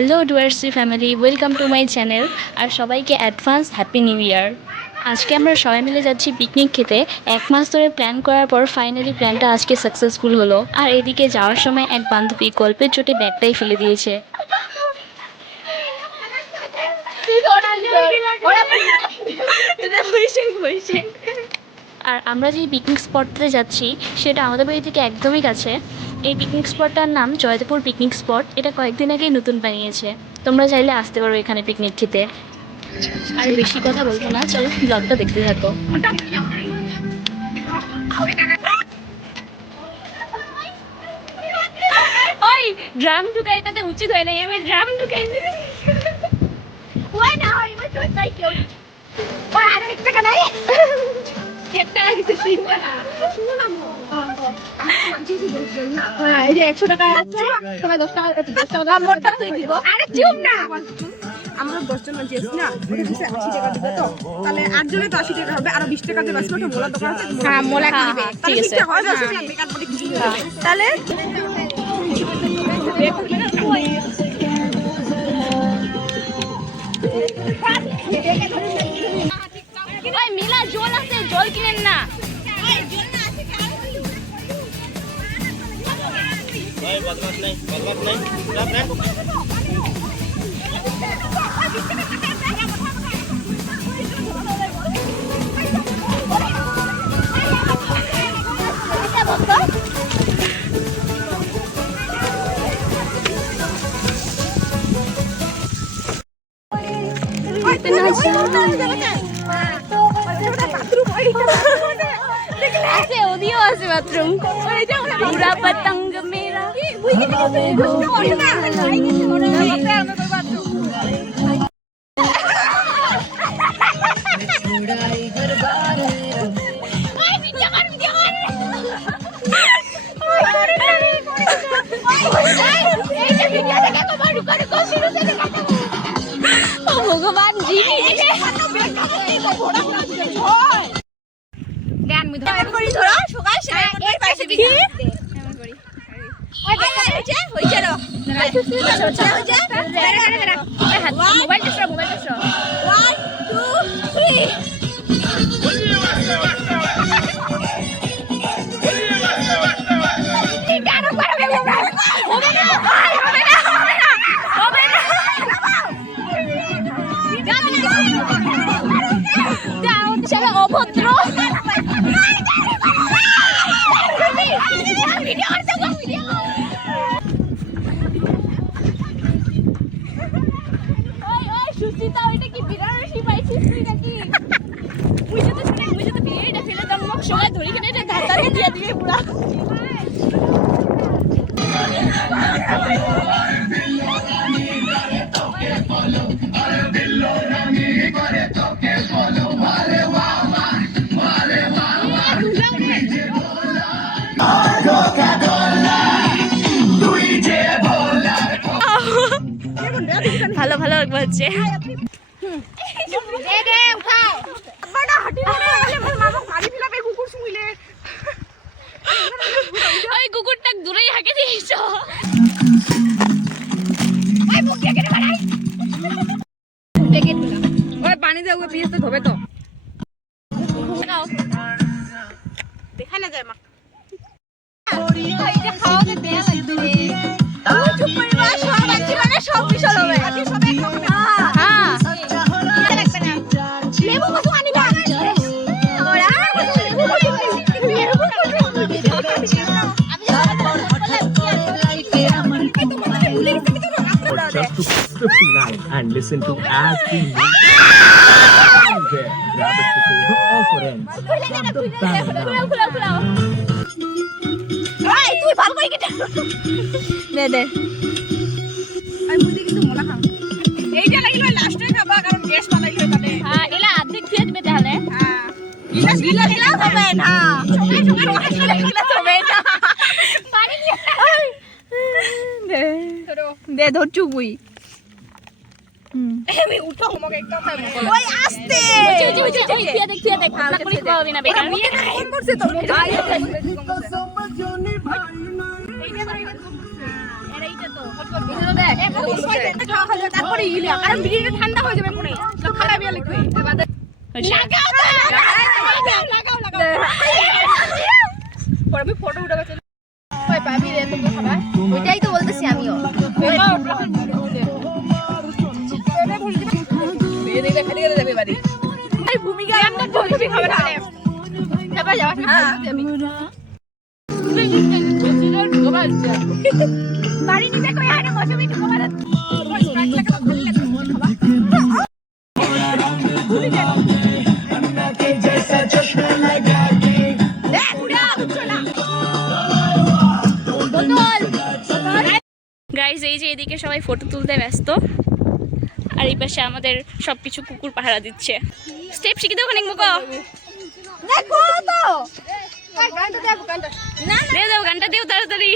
Hello ডুয়ার্সি family, welcome to my channel. আর সবাইকে অ্যাডভান্স হ্যাপি নিউ ইয়ার। আজকে আমরা সবাই মিলে যাচ্ছি পিকনিক খেতে। 1 মাস ধরে প্ল্যান করার পর ফাইনালি প্ল্যানটা আজকে সাকসেসফুল হলো। আর এদিকে যাওয়ার সময় এক বান্ধবী গল্পের চোটে ব্যাগটাই ফেলে দিয়েছে। আর আমরা যে পিকনিক স্পটটাতে যাচ্ছি সেটা আমাদের বাড়ি থেকে একদমই কাছে। এই পিকনিক স্পটটার নাম জয়দেবপুর পিকনিক স্পট। এটা কয়েকদিন আগেই নতুন বানিয়েছে। তোমরা চাইলে আসতে পারো এখানে পিকনিক খেতে। আর বেশি কথা বলবো না, চলো ব্লগটা দেখতে থাকো। ওই ড্রাম ঢুকাই তাতে উচিত হয় নাই, আমি ড্রাম ঢুকাই আমরা 10 জন মানুষ আছি না, 80 টাকা দিবে তো, তাহলে 8 জনে তো 80 টাকা হবে, আরো 20 টাকা দেবে। আসলে ওটা মোলা দোকান আছে, হ্যাঁ মোলা কি দিবে, ঠিক আছে তাহলে মিলা জল আছে, জল কিনেন না। ওদিও আছে বাথরুম। পুরা পতঙ্গ মেরা ভগবান জি অভদ্র সুচিতা, ওইটা কি বিরারসি পাইছিস তুই নাকি? মুই যদি বিয়েটা ফেলে দাম মুখ সবাই ধরে কিনে এটা ধাতারে দিয়ে দিবে পুরা। ভালো ভালো বলছে। ওই কুকুরটা দূরেই হাঁকে দিয়েছ। পানি দিয়ে পিঁয়াজ তো ধোবে তো দেখা না যায় মা। সব বিশাল হবে, just to 59 and listen to as we move there. Grab it before all for ends. Drop the band now. তুই ভালো করে কেটে দে দে। আমি বুঝি কিন্তু মোলা খাম এইটা লাগিল লাস্টে খাবা, কারণ গ্যাস বানাইলো তাহলে। হ্যাঁ এলা অর্ধেক খেয়ে দিবে তাহলে। হ্যাঁ গিলাস গিলাস হবে না, সবাই গিলাস হবে না। পানি দে দে ধরছু বুই। আমি উঠো মগে একদম ওই আস্তে ওই খেয়ে দেখ না করিস পাবি না বেটা। আমি ফোন করছে তো এইটা তারপরে ইলিয়া কারণ ভিডিওটা ঠান্ডা হয়ে যাবে পরে তো খারাপ ইয়া লিখবে লাগাও পরে আমি ফটো উঠাবে কই পাবি রে তুমি খাবার ওইটাই তো বলতেছি আমিও ভূমিকা আমরা তুমি খাবে না খাবার যাওয়া আমি বাড়ি নিতে কই আরে মৌসুমি ঢুকবা না গাইজ এই যে এদিকে সবাই ফটো তুলতে ব্যস্ত আর এই পাশে আমাদের সবকিছু কুকুর পাহারা দিচ্ছে স্টেপ শিখে দাও অনেক মুখো দেখো তো কই গানটা দেখো গানটা দিয়ে দাও গানটা দিও তাড়াতাড়ি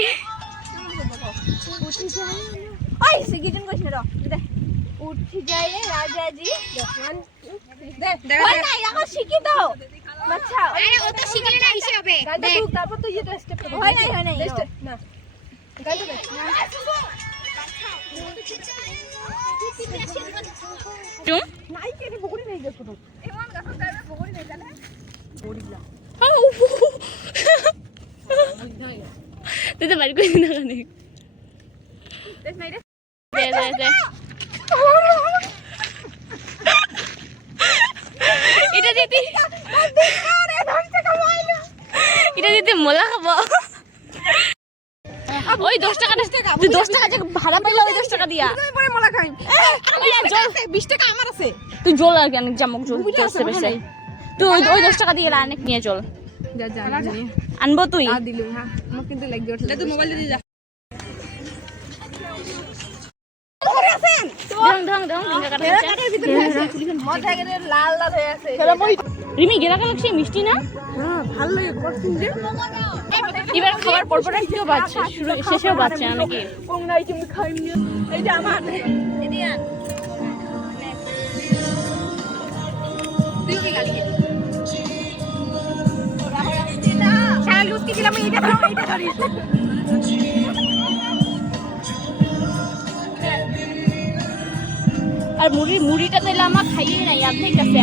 ওই সিগিজন কইছ না দে উঠি যায় রে রাজাজি যখন দে ওই না এখন শিখি দাও আচ্ছা আরে ও তো শিখলে না ইসে হবে দেখ তারপর তো ইয়েটা স্টেপ করব হয় নাই না গানটা দেখ টুম নাই কে বগুড়ি নাই দেখো তো এমন গাছ তার বগুড়ি নাই জানে বগুড়িলা দিতে বাড়ি কই না কানে দেখ নাই রে দে এটা দিতে আরে ধরতে কামাইলো এটা দিতে মোলা খাবো ওই 10 টাকা তুই 10 টাকা যে ভাড়া পাইলা ওই 10 টাকা দিয়া তুমি পরে মোলা খাই ওই জল 20 টাকা আমার আছে তুই জল আর কেন জামক জল আছে বেশি তুই ওই 10 টাকা দিয়ে অনেক নিয়ে চল যা যা আনবো তুই আ দিলু হ্যাঁ মোক কিন্তু লাগি উঠলে তুই মোবাইল দিয়ে যা ধরে আছেন ঢং ভিঙ্গা কাটা আছে মাথা গেলে লাল লাল হয়ে আছে রিমি গেরা কালক সেই মিষ্টি না হ্যাঁ ভালো লাগে করছিস যে এবার খাবার পরপর কেউ বাচ্চা শুরু শেষেও বাচ্চা নাকি কোন নাই তুমি খাইনি এই যে আমার এদিয়া তুই কি গালি সারা লুচকি দিলাম এইটা ধরিস আর মুড়িটা তাইলে আমার খাইয়ে নাই অর্ধেক আছে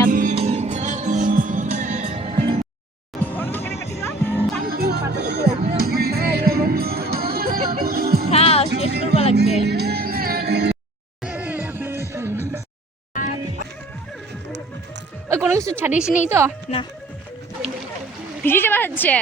হ্যাঁ শেষ করবা লাগবে ওই কোনো কিছু ছাড়িস নেই তো না ভিজে যাওয়া হচ্ছে